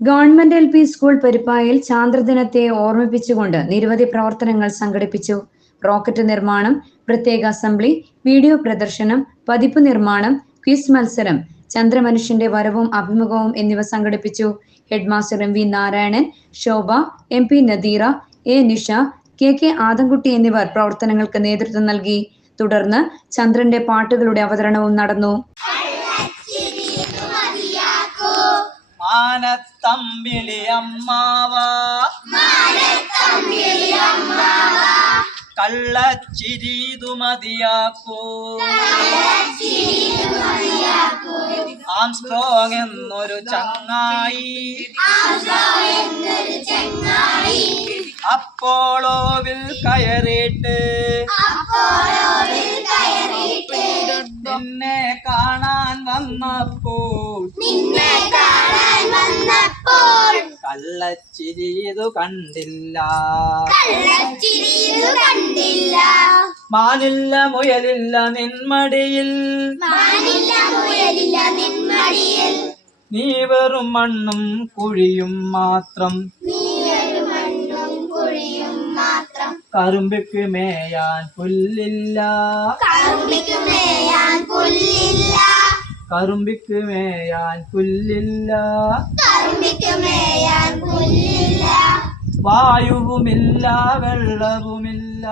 Government L P school പെരുപ്പായിൽ ചാന്ദ്രദിനത്തെ ഓർമ്മിപ്പിച്ചുകൊണ്ട് നിരവധി പ്രവർത്തനങ്ങൾ സംഘടിപ്പിച്ചു. റോക്കറ്റ് നിർമ്മാണം പ്രത്യേക അസംബ്ലി വീഡിയോ പ്രദർശനം പതിപ്പ് നിർമ്മാണം ക്വിസ് മത്സരം ചന്ദ്രമനുഷ്യന്റെ വരവും അഭിമുഖവും എന്നിവ സംഘടിപ്പിച്ചു. Headmaster M V Narayanan Shobha M P Nadeera A Nisha K K Adamkutty എന്നിവർ പ്രവർത്തനങ്ങൾക്ക് നേതൃത്വം നൽകി. തുടർന്ന് ചന്ദ്രന്റെ പാട്ടുകളുടെ അവതരണവും നടന്നു. മാനത്തമ്പിളി അമ്മാവ മതിയാക്കൂ മതിയാക്കൂ ആംസ്ട്രോങ് എന്നൊരു ചങ്ങായി. അപ്പോളോവിൽ കയറിയിട്ട്. നിന്നെ കാണാൻ വന്നപ്പോൾ. നിന്നെ വന്നപ്പോൾ കള്ളച്ചിരിയതു കണ്ടില്ല. കള്ളച്ചിരിയതു കണ്ടില്ല. മാനില്ല മുയലില്ല നിന്മടിയിൽ. മാനില്ല മുയലില്ല നിന്മടിയിൽ. നീ വെറും മണ്ണും കുഴിയും മാത്രം. കറുമ്പിക്ക് മേയാൻ പുല്ലില്ല. കറുമ്പിക്ക് കറുമ്പിക്ക് മേയാൻ പുല്ലില്ല. കറുമ്പിക്ക് മേയാൻ പുല്ലില്ല. വായുവുമില്ല വെള്ളവുമില്ല.